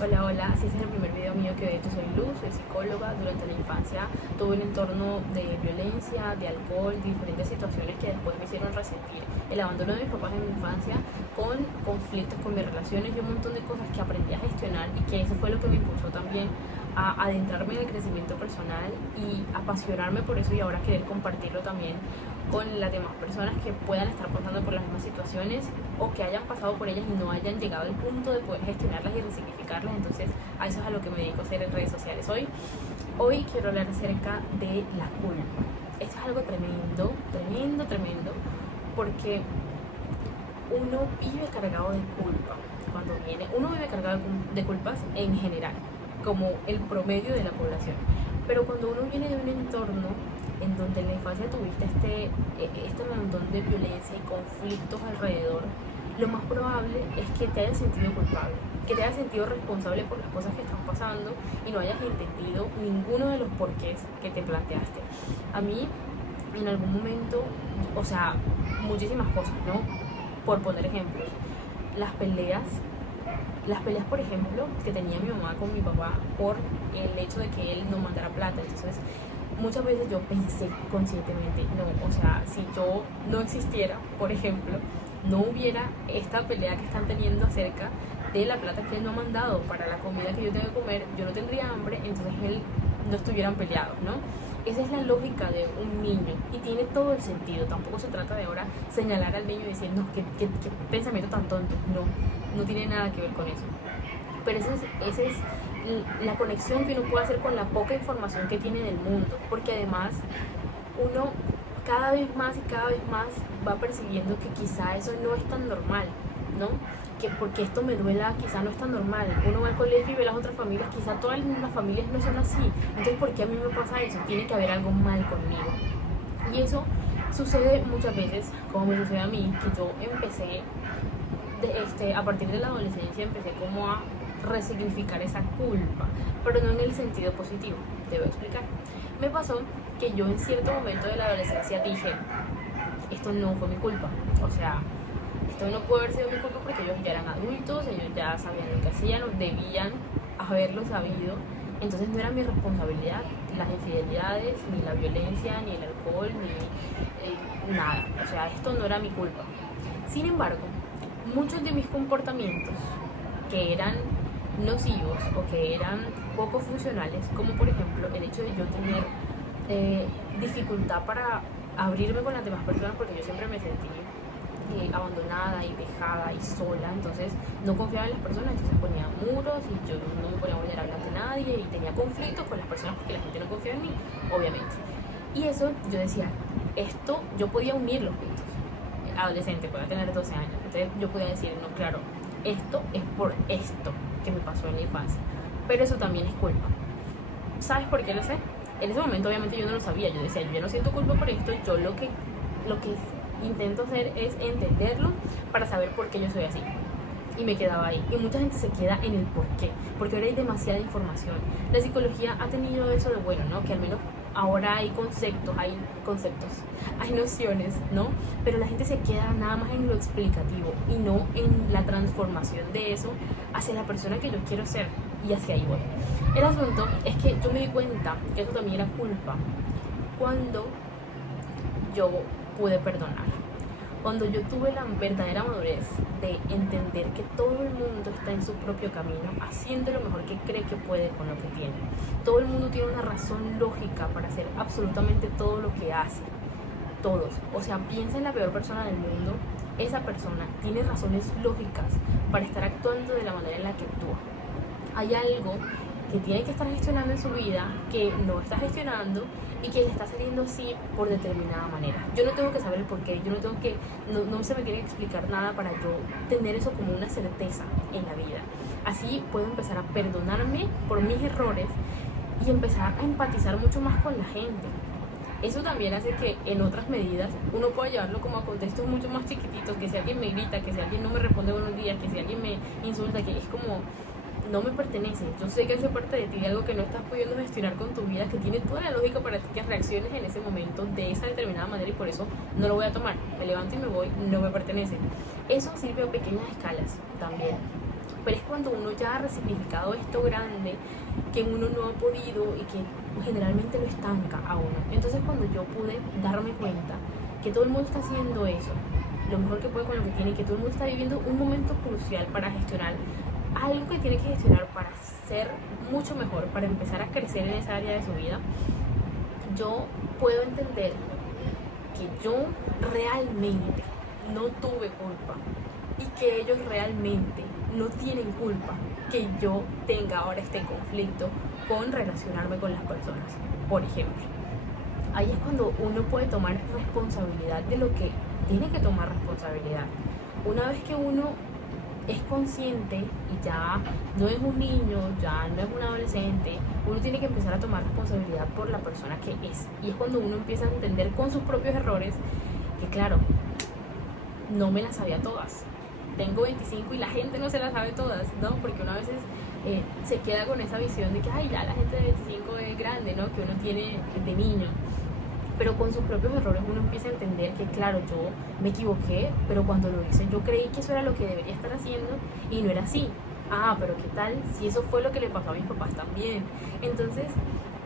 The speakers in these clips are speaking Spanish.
Hola, hola, si este es el primer video mío que de hecho soy Luz, soy psicóloga. Durante la infancia tuve un entorno de violencia, de alcohol, de diferentes situaciones que después me hicieron resentir el abandono de mis papás en mi infancia, con conflictos con mis relaciones y un montón de cosas que aprendí a gestionar, y que eso fue lo que me impulsó también a adentrarme en el crecimiento personal y apasionarme por eso, y ahora querer compartirlo también con las demás personas que puedan estar pasando por las mismas situaciones o que hayan pasado por ellas y no hayan llegado al punto de poder gestionarlas y resignificarlas. Entonces a eso es a lo que me dedico a hacer en redes sociales. Hoy quiero hablar acerca de la culpa. Esto es algo tremendo, porque uno vive cargado de culpa. Uno vive cargado de culpas en general, como el promedio de la población. Pero cuando uno viene de un entorno en donde en la infancia tuviste este montón de violencia y conflictos alrededor, lo más probable es que te hayas sentido culpable, que te hayas sentido responsable por las cosas que están pasando y no hayas entendido ninguno de los porqués que te planteaste. A mí, en algún momento, o sea, muchísimas cosas, ¿no? Por poner ejemplos, las peleas, por ejemplo, que tenía mi mamá con mi papá por el hecho de que él no mandara plata. Entonces, muchas veces yo pensé conscientemente, no, o sea, si yo no existiera, por ejemplo, no hubiera esta pelea que están teniendo acerca de la plata que él no ha mandado para la comida que yo tengo que comer, yo no tendría hambre, entonces él no estuvieran peleados, ¿no? Esa es la lógica de un niño y tiene todo el sentido. Tampoco se trata de ahora señalar al niño y decir, no, qué pensamiento tan tonto. No tiene nada que ver con eso. Pero esa es la conexión que uno puede hacer con la poca información que tiene del mundo, porque además uno cada vez más va percibiendo que quizá eso no es tan normal, ¿no? Que porque esto me duela quizá no es tan normal. Uno va al colegio y ve las otras familias, quizá todas las familias no son así. Entonces, ¿por qué a mí me pasa eso? Tiene que haber algo mal conmigo. Y eso sucede muchas veces, como me sucede a mí, que yo empecé a partir de la adolescencia empecé como a resignificar esa culpa, pero no en el sentido positivo. Te voy a explicar. Me pasó que yo en cierto momento de la adolescencia dije, esto no fue mi culpa, o sea, esto no puede haber sido mi culpa porque ellos ya eran adultos, ellos ya sabían lo que hacían, debían haberlo sabido, entonces no era mi responsabilidad las infidelidades, ni la violencia, ni el alcohol, ni nada, o sea, esto no era mi culpa. Sin embargo, muchos de mis comportamientos que eran nocivos o que eran poco funcionales, como por ejemplo el hecho de yo tener dificultad para abrirme con las demás personas, porque yo siempre me sentí abandonada y dejada y sola, entonces no confiaba en las personas, entonces ponía muros y yo no me ponía vulnerable ante nadie y tenía conflictos con las personas porque la gente no confía en mí, obviamente. Y eso yo decía, esto yo podía unir los puntos. Adolescente, podía tener 12 años, entonces yo podía decir, no, claro, esto es por esto que me pasó en la infancia, pero eso también es culpa. ¿Sabes por qué lo sé? En ese momento obviamente yo no lo sabía, yo decía, yo no siento culpa por esto, yo lo que intento hacer es entenderlo para saber por qué yo soy así. Y me quedaba ahí. Y mucha gente se queda en el por qué, porque ahora hay demasiada información. La psicología ha tenido eso de bueno, ¿no? Que al menos ahora hay conceptos, hay nociones, ¿no? Pero la gente se queda nada más en lo explicativo y no en la transformación de eso hacia la persona que yo quiero ser, y hacia ahí voy. El asunto es que yo me di cuenta que eso también era culpa cuando yo pude perdonar, cuando yo tuve la verdadera madurez de entender que todo el mundo está en su propio camino, haciendo lo mejor que cree que puede con lo que tiene. Todo el mundo tiene una razón lógica para hacer absolutamente todo lo que hace. Todos. O sea, piensa en la peor persona del mundo, esa persona tiene razones lógicas para estar actuando de la manera en la que actúa. Hay algo que tiene que estar gestionando en su vida que no está gestionando y que le está saliendo así por determinada manera. Yo no tengo que saber el porqué, no se me tiene que explicar nada para yo tener eso como una certeza en la vida. Así puedo empezar a perdonarme por mis errores y empezar a empatizar mucho más con la gente. Eso también hace que en otras medidas uno pueda llevarlo como a contextos mucho más chiquititos, que si alguien me grita, que si alguien no me responde buenos días, que si alguien me insulta, que es como, no me pertenece. Yo sé que hace parte de ti, algo que no estás pudiendo gestionar con tu vida, que tiene toda la lógica para ti que reacciones en ese momento de esa determinada manera, y por eso no lo voy a tomar. Me levanto y me voy, no me pertenece. Eso sirve a pequeñas escalas también, pero es cuando uno ya ha resignificado esto grande que uno no ha podido y que generalmente lo estanca a uno. Entonces cuando yo pude darme cuenta que todo el mundo está haciendo eso, lo mejor que puede con lo que tiene, que todo el mundo está viviendo un momento crucial para gestionar algo que tiene que gestionar para ser mucho mejor, para empezar a crecer en esa área de su vida, yo puedo entender que yo realmente no tuve culpa y que ellos realmente no tienen culpa que yo tenga ahora este conflicto con relacionarme con las personas. Por ejemplo, ahí es cuando uno puede tomar responsabilidad de lo que tiene que tomar responsabilidad. Una vez que uno es consciente y ya no es un niño, ya no es un adolescente, uno tiene que empezar a tomar responsabilidad por la persona que es. Y es cuando uno empieza a entender con sus propios errores que, claro, no me las sabía todas. Tengo 25 y la gente no se las sabe todas, ¿no? Porque uno a veces se queda con esa visión de que, ay, ya la gente de 25 es grande, ¿no? Que uno tiene de niño. Pero con sus propios errores uno empieza a entender que, claro, yo me equivoqué, pero cuando lo hice yo creí que eso era lo que debería estar haciendo y no era así. Ah, pero ¿qué tal si eso fue lo que le pasó a mis papás también? Entonces,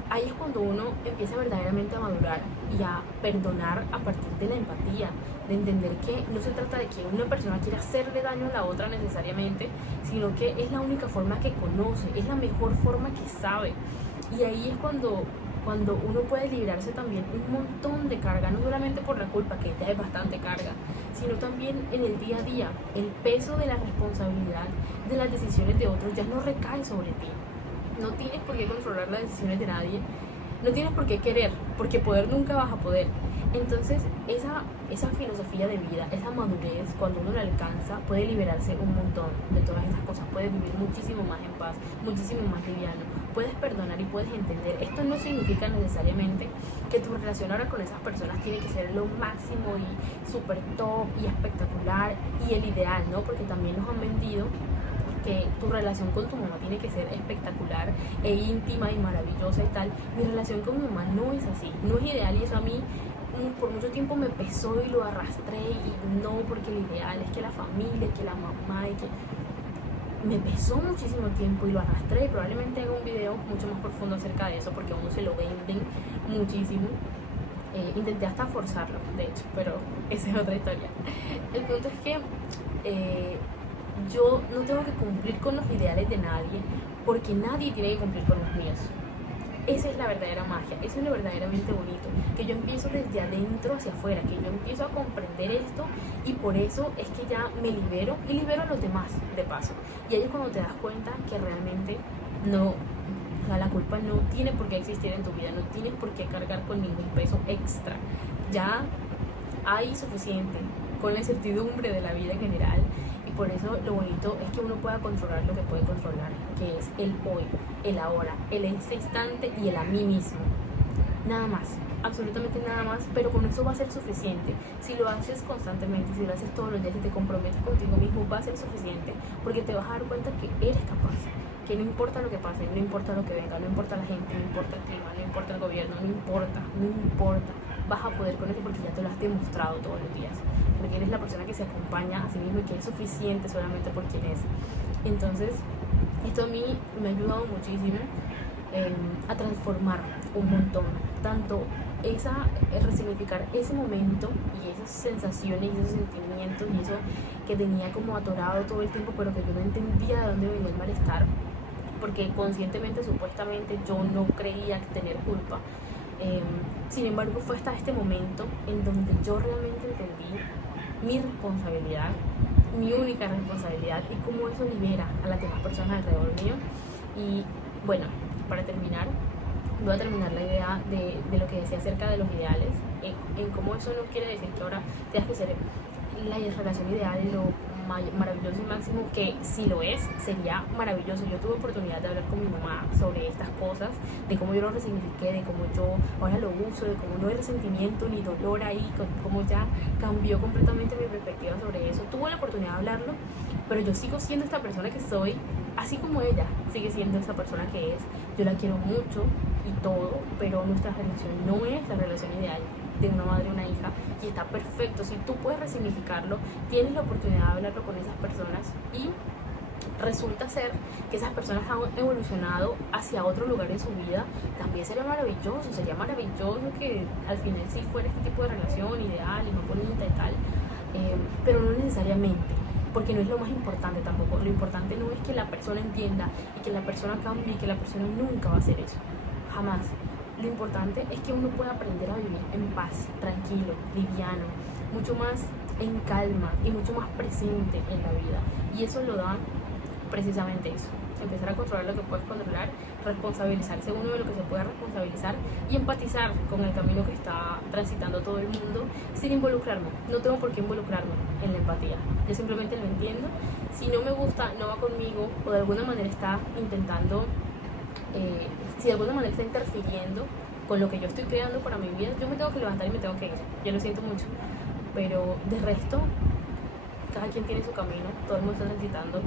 ahí es cuando uno empieza verdaderamente a madurar y a perdonar a partir de la empatía, de entender que no se trata de que una persona quiera hacerle daño a la otra necesariamente, sino que es la única forma que conoce, es la mejor forma que sabe. Y ahí es cuando uno puede librarse también un montón de carga, no solamente por la culpa, que ya es bastante carga, sino también en el día a día. El peso de la responsabilidad de las decisiones de otros ya no recae sobre ti. No tienes por qué controlar las decisiones de nadie, no tienes por qué querer, porque poder nunca vas a poder. Entonces esa filosofía de vida, esa madurez, cuando uno la alcanza, puede liberarse un montón de todas esas cosas, puedes vivir muchísimo más en paz, muchísimo más liviano, puedes perdonar y puedes entender. Esto no significa necesariamente que tu relación ahora con esas personas tiene que ser lo máximo y súper top y espectacular y el ideal, ¿no? Porque también nos han vendido que tu relación con tu mamá tiene que ser espectacular e íntima y maravillosa y tal. Mi relación con mi mamá no es así, no es ideal, y eso a mí por mucho tiempo me pesó y lo arrastré, y no, porque el ideal es que la familia, que la mamá, y que me pesó muchísimo tiempo y lo arrastré. Probablemente haga un video mucho más profundo acerca de eso, porque a uno se lo venden muchísimo. Intenté hasta forzarlo, de hecho, pero esa es otra historia. El punto es que yo no tengo que cumplir con los ideales de nadie, porque nadie tiene que cumplir con los míos. Esa es la verdadera magia, eso es lo verdaderamente bonito, que yo empiezo desde adentro hacia afuera, que yo empiezo a comprender esto, y por eso es que ya me libero y libero a los demás de paso. Y ahí es cuando te das cuenta que realmente no, o sea, la culpa no tiene por qué existir en tu vida, no tienes por qué cargar con ningún peso extra. Ya hay suficiente con la incertidumbre de la vida en general. Por eso lo bonito es que uno pueda controlar lo que puede controlar, que es el hoy, el ahora, el ese instante y el a mí mismo. Nada más, absolutamente nada más, pero con eso va a ser suficiente. Si lo haces constantemente, si lo haces todos los días y te comprometes contigo mismo, va a ser suficiente, porque te vas a dar cuenta que eres capaz, que no importa lo que pase, no importa lo que venga, no importa la gente, no importa el clima, no importa el gobierno, no importa, vas a poder con eso, porque ya te lo has demostrado todos los días, porque eres la persona que se acompaña a sí mismo y que es suficiente solamente por quien es. Entonces, esto a mí me ha ayudado muchísimo a transformar un montón, tanto resignificar ese momento y esas sensaciones y esos sentimientos y eso que tenía como atorado todo el tiempo, pero que yo no entendía de dónde venía el malestar, porque conscientemente, supuestamente, yo no creía tener culpa. Sin embargo, fue hasta este momento en donde yo realmente entendí mi responsabilidad, mi única responsabilidad, y cómo eso libera a las demás personas alrededor mío. Y bueno, para terminar, voy a terminar la idea de lo que decía acerca de los ideales, en cómo eso no quiere decir que ahora tengas que ser la relación ideal, lo maravilloso y máximo, que si lo es, sería maravilloso. Yo tuve oportunidad de hablar con mi mamá sobre estas cosas, de cómo yo lo resignifiqué, de cómo yo ahora lo uso, de cómo no hay resentimiento ni dolor ahí, cómo ya cambió completamente mi perspectiva sobre eso. Tuve la oportunidad de hablarlo, pero yo sigo siendo esta persona que soy, así como ella sigue siendo esa persona que es. Yo la quiero mucho y todo, pero nuestra relación no es la relación ideal de una madre y una hija, y está perfecto. Si tú puedes resignificarlo, tienes la oportunidad de hablarlo con esas personas y resulta ser que esas personas han evolucionado hacia otro lugar en su vida, también sería maravilloso que al final sí fuera este tipo de relación ideal y más bonita y tal, pero no necesariamente, porque no es lo más importante tampoco. Lo importante no es que la persona entienda y que la persona cambie y que la persona nunca va a hacer eso, jamás. Lo importante es que uno pueda aprender a vivir en paz, tranquilo, liviano, mucho más en calma y mucho más presente en la vida. Y eso lo da precisamente eso: empezar a controlar lo que puedes controlar, responsabilizarse uno de lo que se puede responsabilizar y empatizar con el camino que está transitando todo el mundo sin involucrarme. No tengo por qué involucrarme en la empatía, yo simplemente lo entiendo. Si no me gusta, no va conmigo, o de alguna manera está intentando, si de alguna manera está interfiriendo con lo que yo estoy creando para mi vida, yo me tengo que levantar y me tengo que ir. Yo lo siento mucho, pero de resto, cada quien tiene su camino, todo el mundo está transitando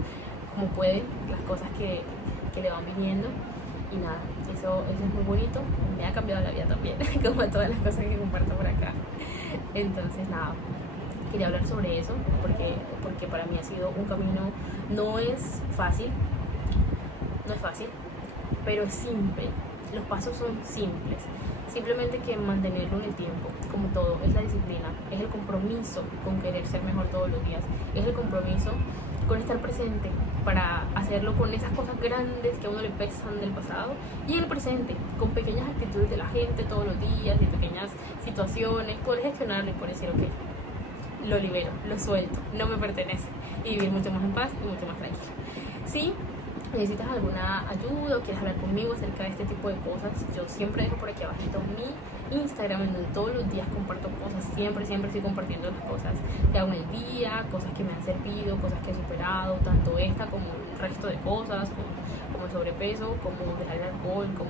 como puede las cosas que le van viniendo, y nada, eso es muy bonito. Me ha cambiado la vida también, como todas las cosas que comparto por acá. Entonces nada, quería hablar sobre eso porque para mí ha sido un camino, no es fácil, pero es simple. Los pasos son simples, simplemente que mantenerlo en el tiempo. Como todo, es la disciplina, es el compromiso con querer ser mejor todos los días, es el compromiso con estar presente para hacerlo con esas cosas grandes que a uno le pesan del pasado, y en el presente, con pequeñas actitudes de la gente todos los días y pequeñas situaciones, poder gestionarlo y poder decir, ok, lo libero, lo suelto, no me pertenece, y vivir mucho más en paz y mucho más tranquilo. Si necesitas alguna ayuda o quieres hablar conmigo acerca de este tipo de cosas, yo siempre dejo por aquí abajito mi Instagram, en donde todos los días comparto cosas. Siempre estoy compartiendo las cosas que hago en el día, cosas que me han servido, cosas que he superado, tanto esta como el resto de cosas, como el sobrepeso, como dejar el alcohol, como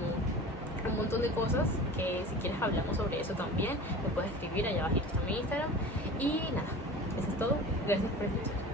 un montón de cosas que si quieres hablamos sobre eso también. Me puedes escribir, allá abajito está mi Instagram. Y nada, eso es todo. Gracias por escuchar.